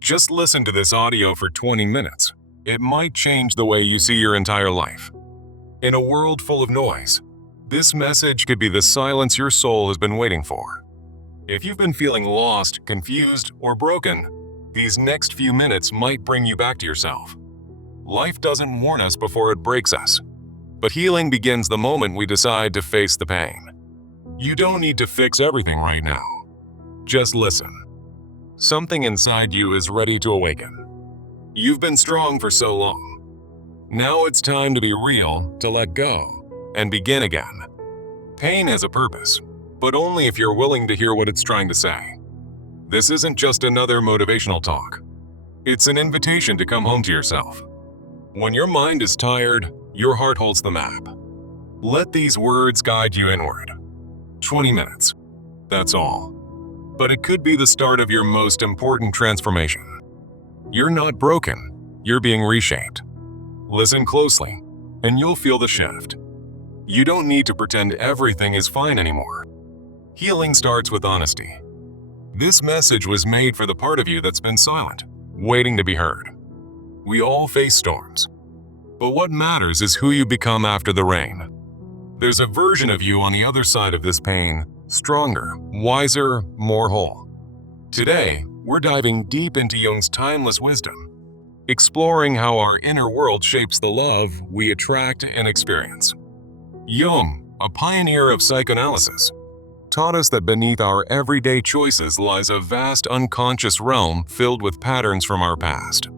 Just listen to this audio for 20 minutes. It might change the way you see your entire life. In a world full of noise, this message could be the silence your soul has been waiting for. If you've been feeling lost, confused, or broken, these next few minutes might bring you back to yourself. Life doesn't warn us before it breaks us, but healing begins the moment we decide to face the pain. You don't need to fix everything right now. Just listen. Something inside you is ready to awaken. You've been strong for so long. Now it's time to be real, to let go, and begin again. Pain has a purpose, but only if you're willing to hear what it's trying to say. This isn't just another motivational talk. It's an invitation to come home to yourself. When your mind is tired, your heart holds the map. Let these words guide you inward. 20 minutes. That's all. But it could be the start of your most important transformation. You're not broken. You're being reshaped. Listen closely, and you'll feel the shift. You don't need to pretend everything is fine anymore. Healing starts with honesty. This message was made for the part of you that's been silent, waiting to be heard. We all face storms, but what matters is who you become after the rain. There's a version of you on the other side of this pain, stronger, wiser, more whole. Today, we're diving deep into Jung's timeless wisdom, exploring how our inner world shapes the love we attract and experience. Jung, a pioneer of psychoanalysis, taught us that beneath our everyday choices lies a vast unconscious realm filled with patterns from our past.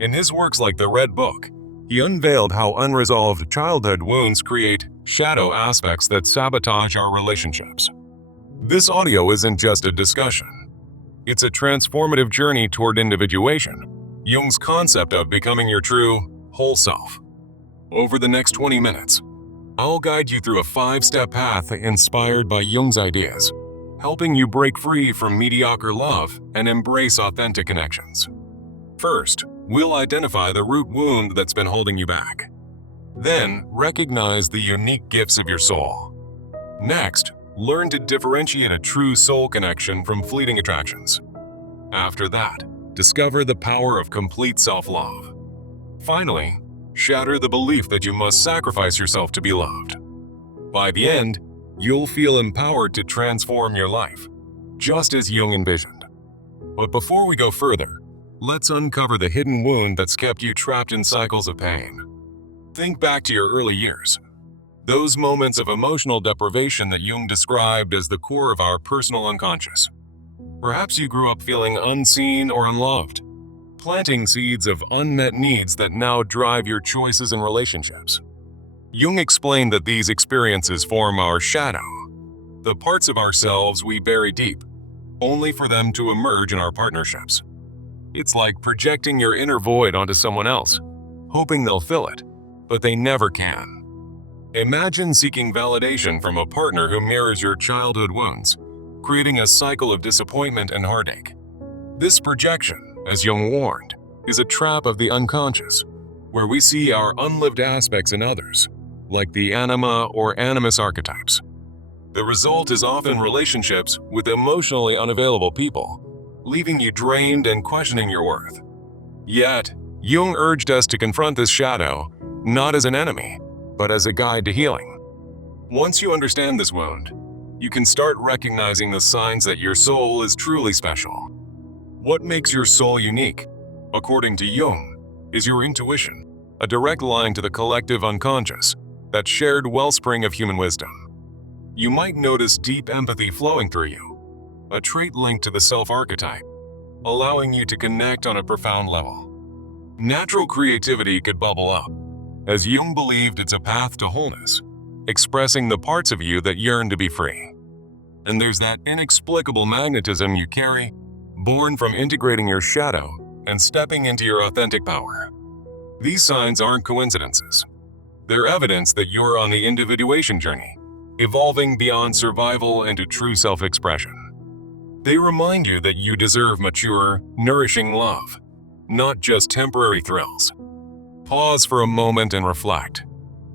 In his works like The Red Book, he unveiled how unresolved childhood wounds create shadow aspects that sabotage our relationships. This audio isn't just a discussion. It's a transformative journey toward individuation, Jung's concept of becoming your true, whole self. Over the next 20 minutes, I'll guide you through a 5-step path inspired by Jung's ideas, helping you break free from mediocre love and embrace authentic connections. First, we'll identify the root wound that's been holding you back. Then, recognize the unique gifts of your soul. Next, learn to differentiate a true soul connection from fleeting attractions. After that, discover the power of complete self-love. Finally, shatter the belief that you must sacrifice yourself to be loved. By the end, you'll feel empowered to transform your life, just as Jung envisioned. But before we go further, let's uncover the hidden wound that's kept you trapped in cycles of pain. Think back to your early years. Those moments of emotional deprivation that Jung described as the core of our personal unconscious. Perhaps you grew up feeling unseen or unloved, planting seeds of unmet needs that now drive your choices and relationships. Jung explained that these experiences form our shadow, the parts of ourselves we bury deep, only for them to emerge in our partnerships. It's like projecting your inner void onto someone else, hoping they'll fill it, but they never can. Imagine seeking validation from a partner who mirrors your childhood wounds, creating a cycle of disappointment and heartache. This projection, as Jung warned, is a trap of the unconscious, where we see our unlived aspects in others, like the anima or animus archetypes. The result is often relationships with emotionally unavailable people, leaving you drained and questioning your worth. Yet, Jung urged us to confront this shadow, not as an enemy, but as a guide to healing. Once you understand this wound, you can start recognizing the signs that your soul is truly special. What makes your soul unique, according to Jung, is your intuition, a direct line to the collective unconscious, that shared wellspring of human wisdom. You might notice deep empathy flowing through you, a trait linked to the self-archetype, allowing you to connect on a profound level. Natural creativity could bubble up, as Jung believed it's a path to wholeness, expressing the parts of you that yearn to be free. And there's that inexplicable magnetism you carry, born from integrating your shadow and stepping into your authentic power. These signs aren't coincidences. They're evidence that you're on the individuation journey, evolving beyond survival into true self-expression. They remind you that you deserve mature, nourishing love, not just temporary thrills. Pause for a moment and reflect.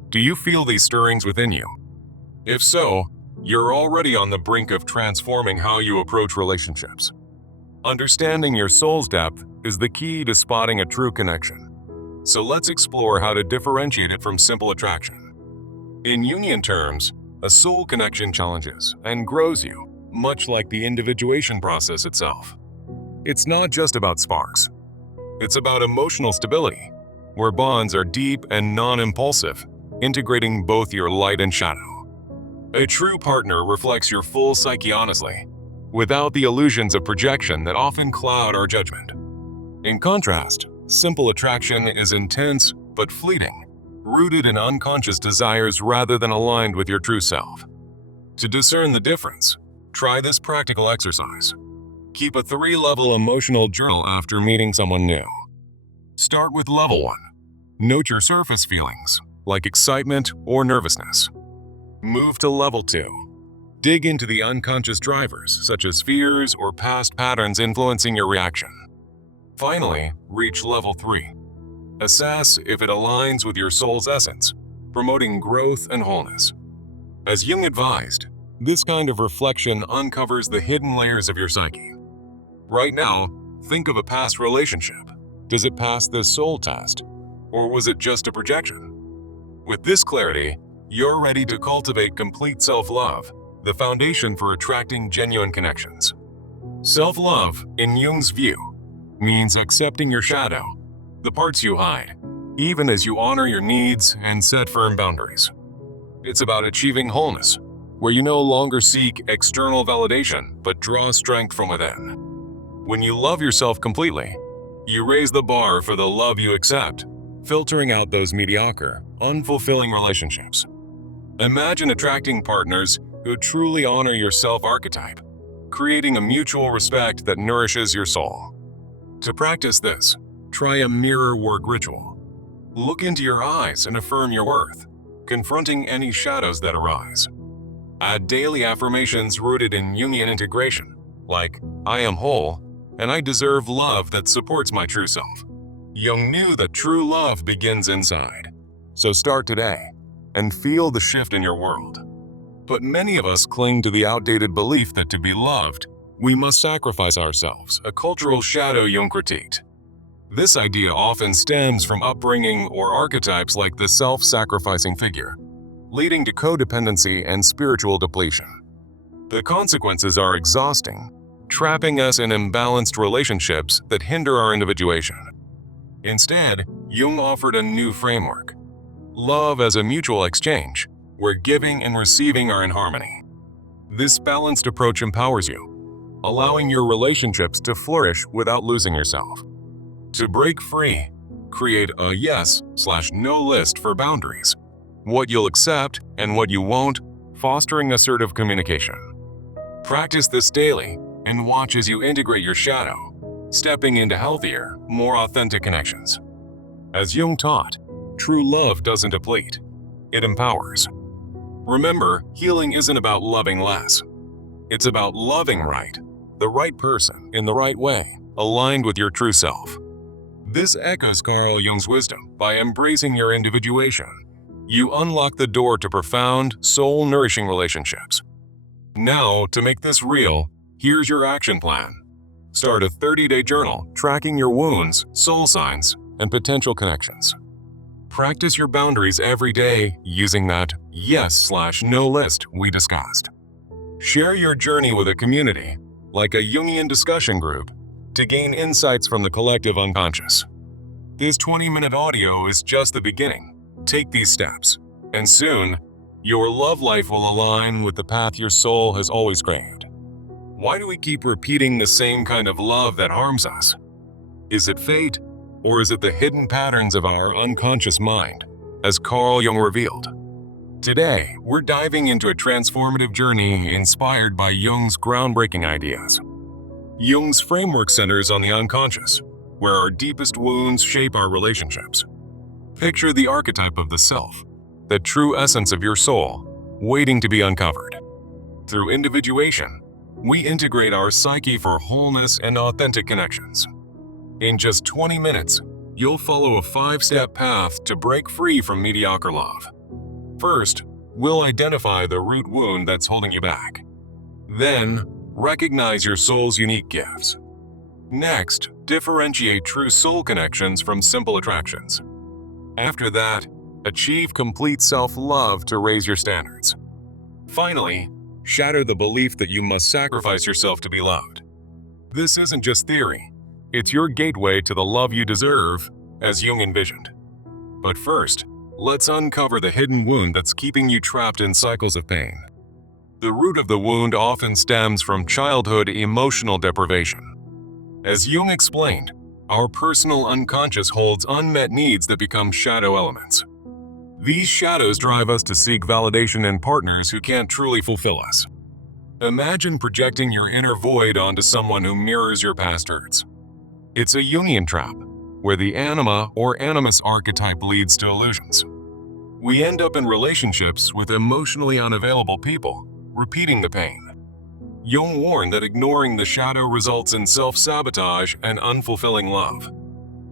Do you feel these stirrings within you? If so, you're already on the brink of transforming how you approach relationships. Understanding your soul's depth is the key to spotting a true connection. So let's explore how to differentiate it from simple attraction. In Jungian terms, a soul connection challenges and grows you, much like the individuation process itself. It's not just about sparks. It's about emotional stability, where bonds are deep and non-impulsive, integrating both your light and shadow. A true partner reflects your full psyche honestly, without the illusions of projection that often cloud our judgment. In contrast, simple attraction is intense but fleeting, rooted in unconscious desires rather than aligned with your true self. To discern the difference, try this practical exercise. Keep a 3-level emotional journal after meeting someone new. Start with level 1. Note your surface feelings, like excitement or nervousness. Move to level 2. Dig into the unconscious drivers, such as fears or past patterns influencing your reaction. Finally, reach level 3. Assess if it aligns with your soul's essence, promoting growth and wholeness. As Jung advised, this kind of reflection uncovers the hidden layers of your psyche. Right now, think of a past relationship. Does it pass this soul test, or was it just a projection? With this clarity, you're ready to cultivate complete self-love, the foundation for attracting genuine connections. Self-love, in Jung's view, means accepting your shadow, the parts you hide, even as you honor your needs and set firm boundaries. It's about achieving wholeness, where you no longer seek external validation but draw strength from within. When you love yourself completely, you raise the bar for the love you accept, filtering out those mediocre, unfulfilling relationships. Imagine attracting partners who truly honor your self-archetype, creating a mutual respect that nourishes your soul. To practice this, try a mirror work ritual. Look into your eyes and affirm your worth, confronting any shadows that arise. Add daily affirmations rooted in Jungian integration, like, "I am whole, and I deserve love that supports my true self." Jung knew that true love begins inside. So start today and feel the shift in your world. But many of us cling to the outdated belief that to be loved, we must sacrifice ourselves, a cultural shadow Jung critiqued. This idea often stems from upbringing or archetypes like the self-sacrificing figure, leading to codependency and spiritual depletion. The consequences are exhausting, trapping us in imbalanced relationships that hinder our individuation. Instead, Jung offered a new framework: love as a mutual exchange, where giving and receiving are in harmony. This balanced approach empowers you, allowing your relationships to flourish without losing yourself. To break free, create a yes/no list for boundaries, what you'll accept and what you won't, fostering assertive communication. Practice this daily and watch as you integrate your shadow, stepping into healthier, more authentic connections. As Jung taught, true love doesn't deplete, it empowers. Remember, healing isn't about loving less. It's about loving right, the right person in the right way, aligned with your true self. This echoes Carl Jung's wisdom. By embracing your individuation, you unlock the door to profound, soul-nourishing relationships. Now, to make this real, here's your action plan. Start a 30-day journal tracking your wounds, soul signs, and potential connections. Practice your boundaries every day using that yes/no list we discussed. Share your journey with a community, like a Jungian discussion group, to gain insights from the collective unconscious. This 20-minute audio is just the beginning. Take these steps, and soon, your love life will align with the path your soul has always craved. Why do we keep repeating the same kind of love that harms us? Is it fate, or is it the hidden patterns of our unconscious mind, as Carl Jung revealed? Today, we're diving into a transformative journey inspired by Jung's groundbreaking ideas. Jung's framework centers on the unconscious, where our deepest wounds shape our relationships. Picture the archetype of the self, the true essence of your soul, waiting to be uncovered. Through individuation, we integrate our psyche for wholeness and authentic connections. In just 20 minutes, you'll follow a 5-step path to break free from mediocre love. First, we'll identify the root wound that's holding you back. Then, recognize your soul's unique gifts. Next, differentiate true soul connections from simple attractions. After that, achieve complete self-love to raise your standards. Finally, shatter the belief that you must sacrifice yourself to be loved. This isn't just theory, it's your gateway to the love you deserve, as Jung envisioned. But first, let's uncover the hidden wound that's keeping you trapped in cycles of pain. The root of the wound often stems from childhood emotional deprivation. As Jung explained, our personal unconscious holds unmet needs that become shadow elements. These shadows drive us to seek validation in partners who can't truly fulfill us. Imagine projecting your inner void onto someone who mirrors your past hurts. It's a Jungian trap, where the anima or animus archetype leads to illusions. We end up in relationships with emotionally unavailable people, repeating the pain. Jung warned that ignoring the shadow results in self-sabotage and unfulfilling love.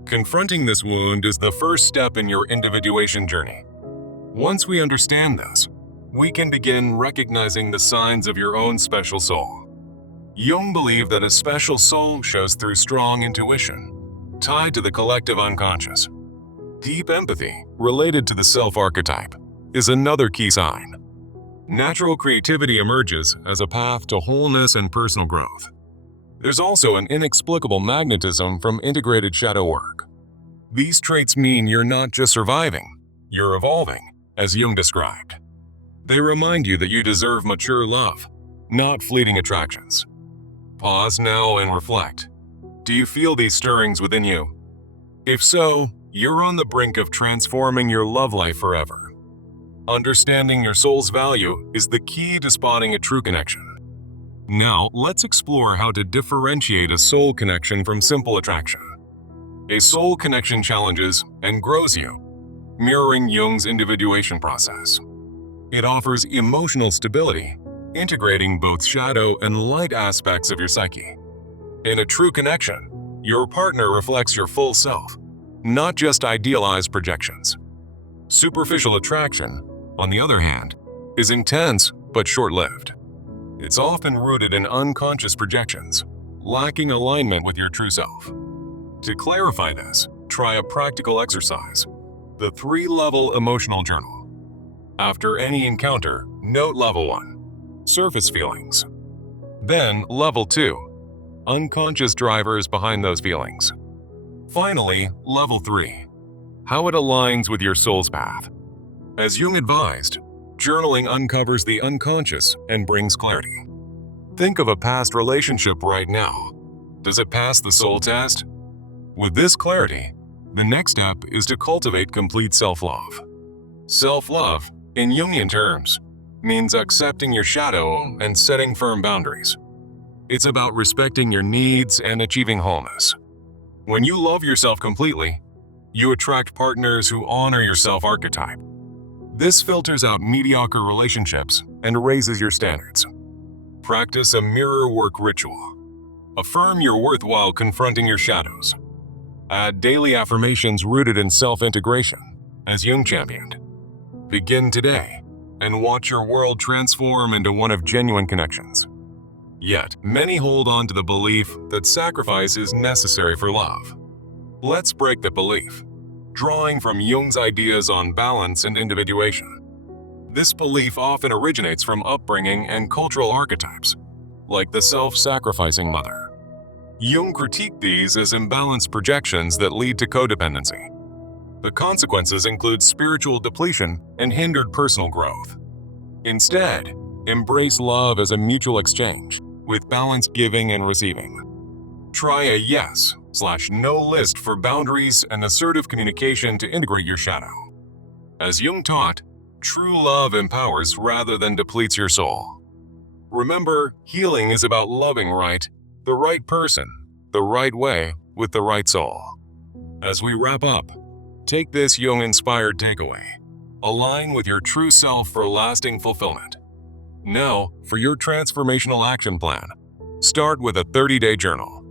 Confronting this wound is the first step in your individuation journey. Once we understand this, we can begin recognizing the signs of your own special soul. Jung believed that a special soul shows through strong intuition, tied to the collective unconscious. Deep empathy, related to the self-archetype, is another key sign. Natural creativity emerges as a path to wholeness and personal growth. There's also an inexplicable magnetism from integrated shadow work. These traits mean you're not just surviving, you're evolving, as Jung described. They remind you that you deserve mature love, not fleeting attractions. Pause now and reflect. Do you feel these stirrings within you? If so, you're on the brink of transforming your love life forever. Understanding your soul's value is the key to spotting a true connection. Now, let's explore how to differentiate a soul connection from simple attraction. A soul connection challenges and grows you, mirroring Jung's individuation process. It offers emotional stability, integrating both shadow and light aspects of your psyche. In a true connection, your partner reflects your full self, not just idealized projections. Superficial attraction, on the other hand, is intense but short-lived. It's often rooted in unconscious projections, lacking alignment with your true self. To clarify this, try a practical exercise: the 3-level emotional journal. After any encounter, note level 1, surface feelings. Then level 2, unconscious drivers behind those feelings. Finally, level 3, how it aligns with your soul's path. As Jung advised, journaling uncovers the unconscious and brings clarity. Think of a past relationship right now. Does it pass the soul test? With this clarity, the next step is to cultivate complete self-love. Self-love, in Jungian terms, means accepting your shadow and setting firm boundaries. It's about respecting your needs and achieving wholeness. When you love yourself completely, you attract partners who honor your self-archetype. This filters out mediocre relationships and raises your standards. Practice a mirror work ritual. Affirm your worth while confronting your shadows. Add daily affirmations rooted in self-integration, as Jung championed. Begin today and watch your world transform into one of genuine connections. Yet, many hold on to the belief that sacrifice is necessary for love. Let's break the belief, drawing from Jung's ideas on balance and individuation. This belief often originates from upbringing and cultural archetypes, like the self-sacrificing mother. Jung critiqued these as imbalanced projections that lead to codependency. The consequences include spiritual depletion and hindered personal growth. Instead, embrace love as a mutual exchange, with balanced giving and receiving. Try a yes/no list for boundaries and assertive communication to integrate your shadow. As Jung taught, true love empowers rather than depletes your soul. Remember, healing is about loving right, the right person, the right way, with the right soul. As we wrap up, take this Jung-inspired takeaway. Align with your true self for lasting fulfillment. Now, for your transformational action plan, start with a 30-day journal.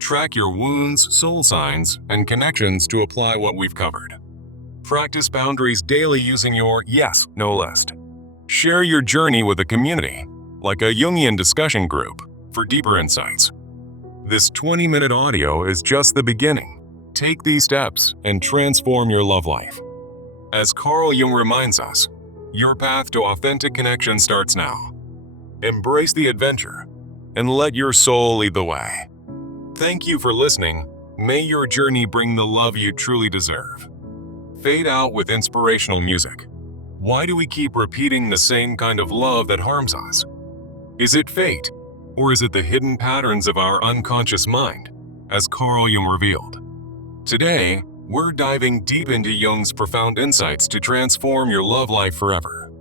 Track your wounds, soul signs, and connections to apply what we've covered. Practice boundaries daily using your yes/no list. Share your journey with a community, like a Jungian discussion group, for deeper insights. This 20-minute audio is just the beginning. Take these steps and transform your love life. As Carl Jung reminds us, your path to authentic connection starts now. Embrace the adventure and let your soul lead the way. Thank you for listening. May your journey bring the love you truly deserve. Fade out with inspirational music. Why do we keep repeating the same kind of love that harms us? Is it fate, or is it the hidden patterns of our unconscious mind, as Carl Jung revealed? Today, we're diving deep into Jung's profound insights to transform your love life forever.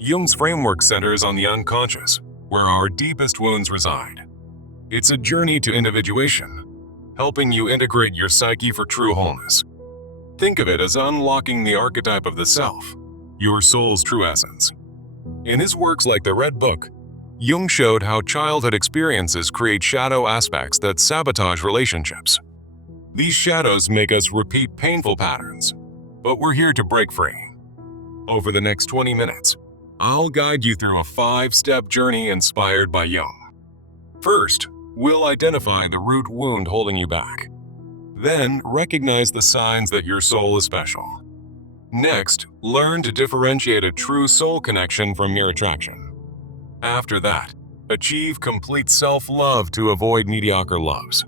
Jung's framework centers on the unconscious, where our deepest wounds reside. It's a journey to individuation, helping you integrate your psyche for true wholeness. Think of it as unlocking the archetype of the self, your soul's true essence. In his works like the Red Book, Jung showed how childhood experiences create shadow aspects that sabotage relationships. These shadows make us repeat painful patterns, but we're here to break free. Over the next 20 minutes, I'll guide you through a 5-step journey inspired by Jung. First, we'll identify the root wound holding you back. Then, recognize the signs that your soul is special. Next, learn to differentiate a true soul connection from mere attraction. After that, achieve complete self-love to avoid mediocre loves.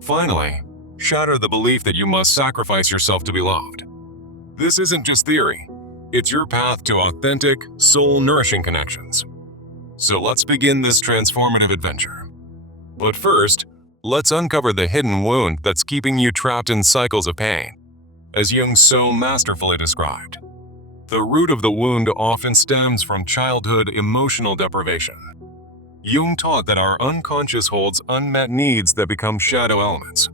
Finally, shatter the belief that you must sacrifice yourself to be loved. This isn't just theory, it's your path to authentic, soul-nourishing connections. So let's begin this transformative adventure. But first, let's uncover the hidden wound that's keeping you trapped in cycles of pain, as Jung so masterfully described. The root of the wound often stems from childhood emotional deprivation. Jung taught that our unconscious holds unmet needs that become shadow elements.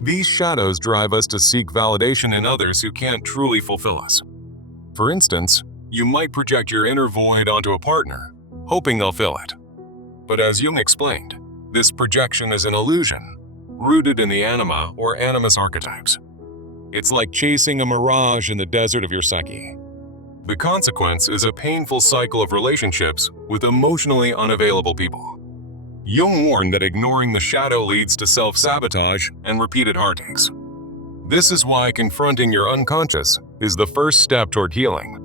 These shadows drive us to seek validation in others who can't truly fulfill us. For instance, you might project your inner void onto a partner, hoping they'll fill it. But as Jung explained, this projection is an illusion, rooted in the anima or animus archetypes. It's like chasing a mirage in the desert of your psyche. The consequence is a painful cycle of relationships with emotionally unavailable people. Jung warned that ignoring the shadow leads to self-sabotage and repeated heartaches. This is why confronting your unconscious is the first step toward healing.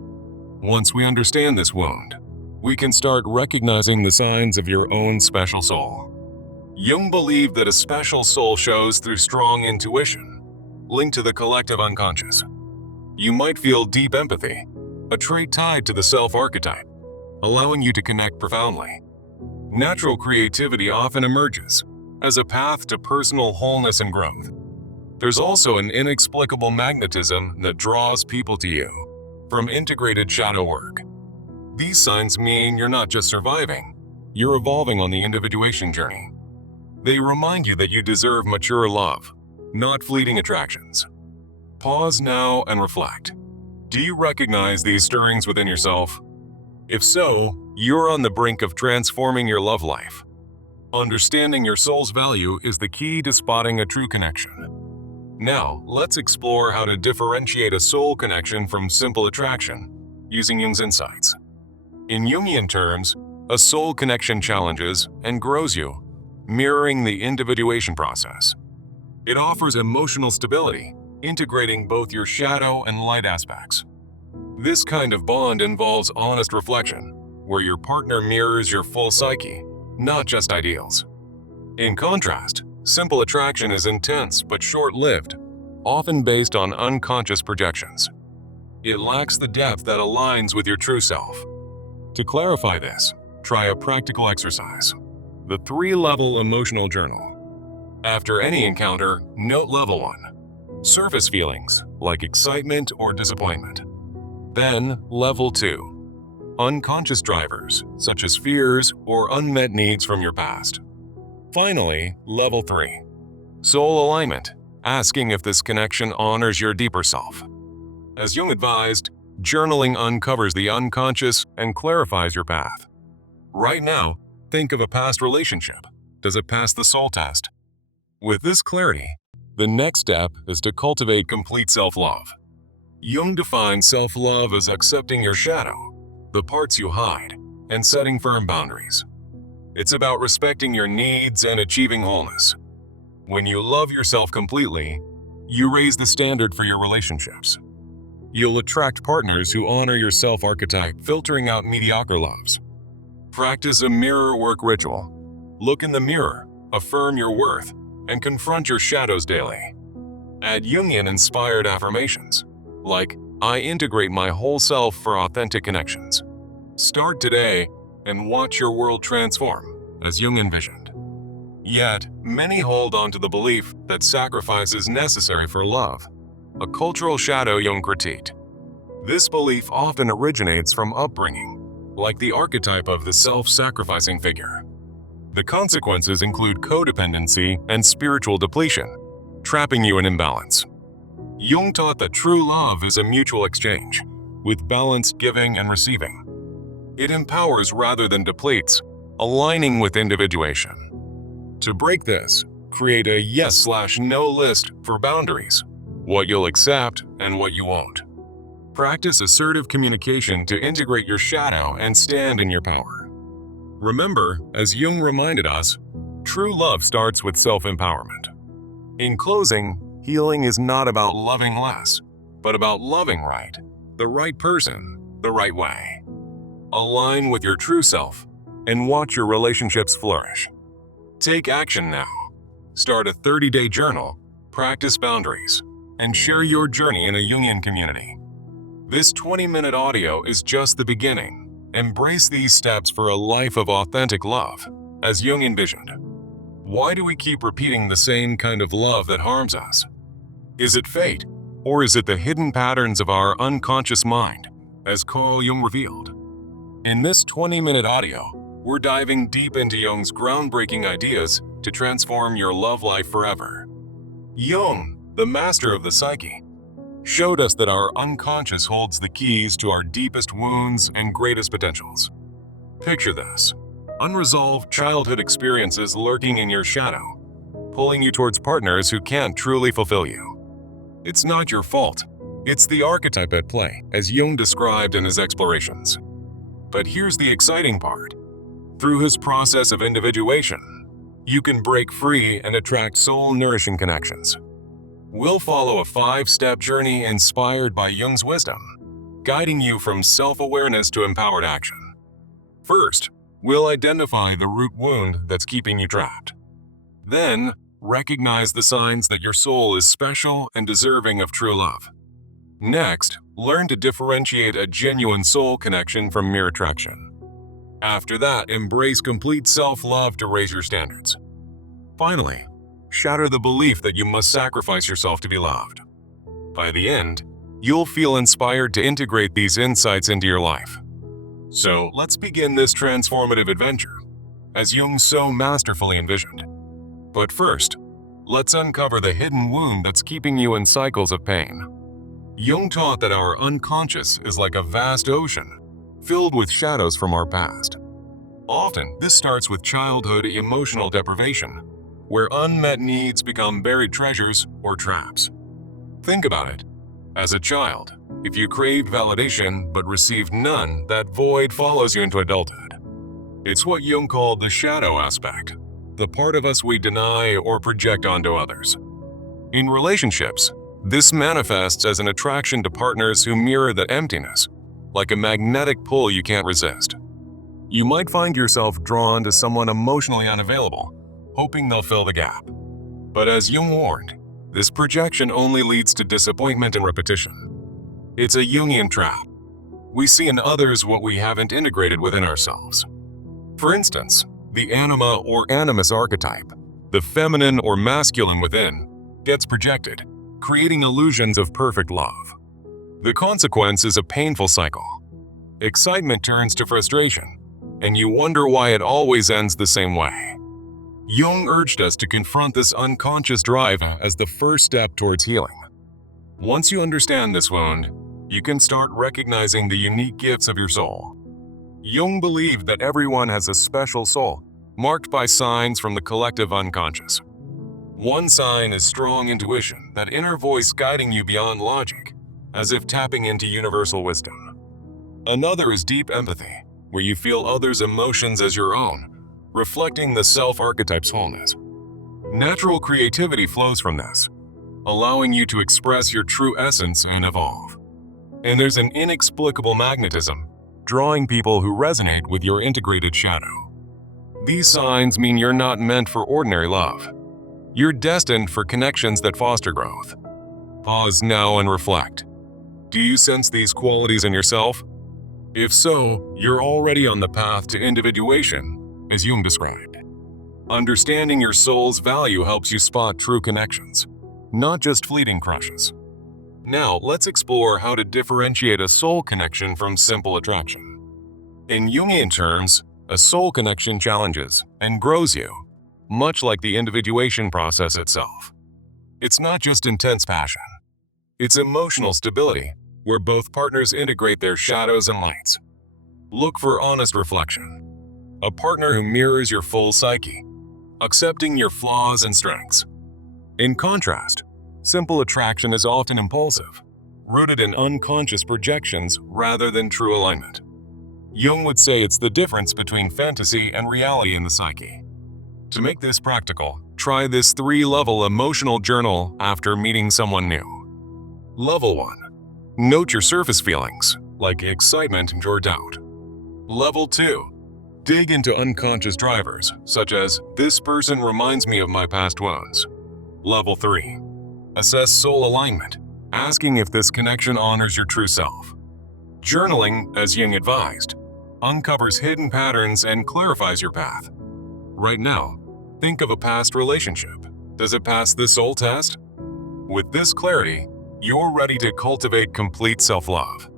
Once we understand this wound, we can start recognizing the signs of your own special soul. Jung believed that a special soul shows through strong intuition, linked to the collective unconscious. You might feel deep empathy, a trait tied to the self-archetype, allowing you to connect profoundly. Natural creativity often emerges as a path to personal wholeness and growth. There's also an inexplicable magnetism that draws people to you from integrated shadow work. These signs mean you're not just surviving, you're evolving on the individuation journey. They remind you that you deserve mature love, not fleeting attractions. Pause now and reflect. Do you recognize these stirrings within yourself? If so, you're on the brink of transforming your love life. Understanding your soul's value is the key to spotting a true connection. Now, let's explore how to differentiate a soul connection from simple attraction, using Jung's insights. In Jungian terms, a soul connection challenges and grows you, mirroring the individuation process. It offers emotional stability, integrating both your shadow and light aspects. This kind of bond involves honest reflection, where your partner mirrors your full psyche, not just ideals. In contrast, simple attraction is intense but short-lived, often based on unconscious projections. It lacks the depth that aligns with your true self. To clarify this, try a practical exercise: the 3-level emotional journal. After any encounter, note level 1, surface feelings like excitement or disappointment. Then, level 2, unconscious drivers such as fears or unmet needs from your past. Finally, level 3, soul alignment, asking if this connection honors your deeper self. As Jung advised, journaling uncovers the unconscious and clarifies your path. Right now, think of a past relationship. Does it pass the soul test? With this clarity, the next step is to cultivate complete self-love. Jung defines self-love as accepting your shadow, the parts you hide, and setting firm boundaries. It's about respecting your needs and achieving wholeness. When you love yourself completely, you raise the standard for your relationships. You'll attract partners who honor your self-archetype, filtering out mediocre loves. Practice a mirror work ritual. Look in the mirror, affirm your worth, and confront your shadows daily. Add Jungian-inspired affirmations, like, "I integrate my whole self for authentic connections." Start today and watch your world transform, as Jung envisioned. Yet, many hold on to the belief that sacrifice is necessary for love, a cultural shadow Jung critiqued. This belief often originates from upbringing, like the archetype of the self-sacrificing figure. The consequences include codependency and spiritual depletion, trapping you in imbalance. Jung taught that true love is a mutual exchange, with balanced giving and receiving. It empowers rather than depletes, aligning with individuation. To break this, create a yes/no list for boundaries, what you'll accept and what you won't. Practice assertive communication to integrate your shadow and stand in your power. Remember, as Jung reminded us, true love starts with self-empowerment. In closing, healing is not about loving less, but about loving right, the right person, the right way. Align with your true self and watch your relationships flourish. Take action now. Start a 30-day journal, practice boundaries, and share your journey in a Jungian community. This 20-minute audio is just the beginning. Embrace these steps for a life of authentic love, as Jung envisioned. Why do we keep repeating the same kind of love that harms us? Is it fate, or is it the hidden patterns of our unconscious mind, as Carl Jung revealed? In this 20-minute audio, we're diving deep into Jung's groundbreaking ideas to transform your love life forever. Jung, the master of the psyche, showed us that our unconscious holds the keys to our deepest wounds and greatest potentials. Picture this: unresolved childhood experiences lurking in your shadow, pulling you towards partners who can't truly fulfill you. It's not your fault. It's the archetype at play, as Jung described in his explorations. But here's the exciting part. Through his process of individuation, you can break free and attract soul-nourishing connections. We'll follow a 5-step journey inspired by Jung's wisdom, guiding you from self-awareness to empowered action. First, we'll identify the root wound that's keeping you trapped. Then, recognize the signs that your soul is special and deserving of true love. Next, learn to differentiate a genuine soul connection from mere attraction. After that, embrace complete self-love to raise your standards. Finally, shatter the belief that you must sacrifice yourself to be loved. By the end, you'll feel inspired to integrate these insights into your life. So let's begin this transformative adventure, as Jung so masterfully envisioned. But first, let's uncover the hidden wound that's keeping you in cycles of pain. Jung taught that our unconscious is like a vast ocean, filled with shadows from our past. Often, this starts with childhood emotional deprivation, where unmet needs become buried treasures or traps. Think about it. As a child, if you craved validation but received none, that void follows you into adulthood. It's what Jung called the shadow aspect, the part of us we deny or project onto others. In relationships, this manifests as an attraction to partners who mirror that emptiness, like a magnetic pull you can't resist. You might find yourself drawn to someone emotionally unavailable, hoping they'll fill the gap. But as Jung warned, this projection only leads to disappointment and repetition. It's a Jungian trap. We see in others what we haven't integrated within ourselves. For instance, the anima or animus archetype, the feminine or masculine within, gets projected, creating illusions of perfect love. The consequence is a painful cycle. Excitement turns to frustration, and you wonder why it always ends the same way. Jung urged us to confront this unconscious drive as the first step towards healing. Once you understand this wound, you can start recognizing the unique gifts of your soul. Jung believed that everyone has a special soul, marked by signs from the collective unconscious. One sign is strong intuition, that inner voice guiding you beyond logic, as if tapping into universal wisdom. Another is deep empathy, where you feel others' emotions as your own, reflecting the self-archetype's wholeness. Natural creativity flows from this, allowing you to express your true essence and evolve. And there's an inexplicable magnetism, drawing people who resonate with your integrated shadow. These signs mean you're not meant for ordinary love. You're destined for connections that foster growth. Pause now and reflect. Do you sense these qualities in yourself? If so, you're already on the path to individuation, as Jung described. Understanding your soul's value helps you spot true connections, not just fleeting crushes. Now, let's explore how to differentiate a soul connection from simple attraction. In Jungian terms, a soul connection challenges and grows you, much like the individuation process itself. It's not just intense passion. It's emotional stability, where both partners integrate their shadows and lights. Look for honest reflection. A partner who mirrors your full psyche, accepting your flaws and strengths. In contrast, simple attraction is often impulsive, rooted in unconscious projections rather than true alignment. Jung would say it's the difference between fantasy and reality in the psyche. To make this practical, try this 3-level emotional journal after meeting someone new. Level 1. Note your surface feelings, like excitement or doubt. Level 2. Dig into unconscious drivers, such as, this person reminds me of my past wounds. Level 3. Assess soul alignment, asking if this connection honors your true self. Journaling, as Jung advised, uncovers hidden patterns and clarifies your path. Right now, think of a past relationship. Does it pass the soul test? With this clarity, you're ready to cultivate complete self-love.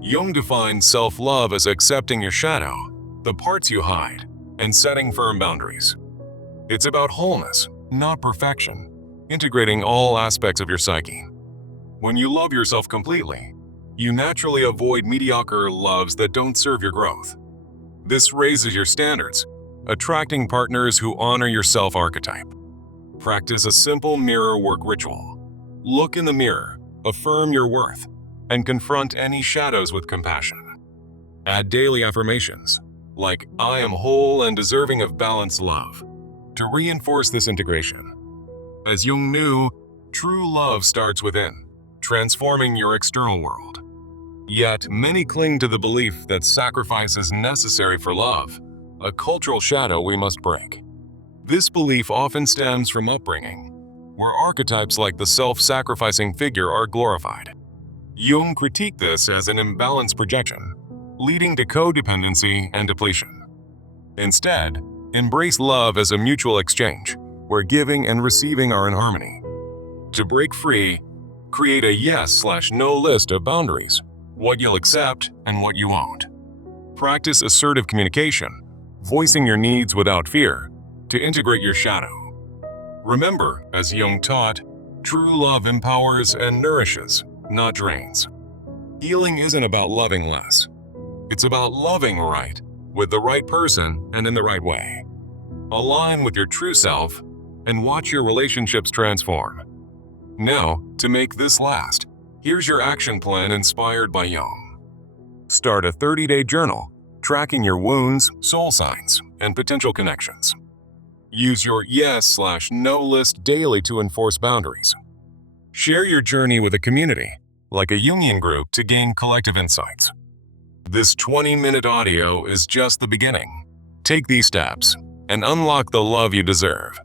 Jung defines self-love as accepting your shadow, the parts you hide, and setting firm boundaries. It's about wholeness, not perfection, integrating all aspects of your psyche. When you love yourself completely, you naturally avoid mediocre loves that don't serve your growth. This raises your standards, attracting partners who honor your self-archetype. Practice a simple mirror work ritual. Look in the mirror, affirm your worth, and confront any shadows with compassion. Add daily affirmations, like I am whole and deserving of balanced love, to reinforce this integration. As Jung knew, true love starts within, transforming your external world. Yet, many cling to the belief that sacrifice is necessary for love, a cultural shadow we must break. This belief often stems from upbringing, where archetypes like the self-sacrificing figure are glorified. Jung critiqued this as an imbalanced projection, leading to codependency and depletion. Instead, embrace love as a mutual exchange, where giving and receiving are in harmony. To break free, create a yes/no list of boundaries, what you'll accept and what you won't. Practice assertive communication, voicing your needs without fear, to integrate your shadow. Remember, as Jung taught, true love empowers and nourishes, not drains. Healing isn't about loving less. It's about loving right, with the right person and in the right way. Align with your true self and watch your relationships transform. Now, to make this last, here's your action plan inspired by Jung. Start a 30-day journal, tracking your wounds, soul signs, and potential connections. Use your yes/no list daily to enforce boundaries. Share your journey with a community, like a Jungian group, to gain collective insights. This 20-minute audio is just the beginning. Take these steps and unlock the love you deserve.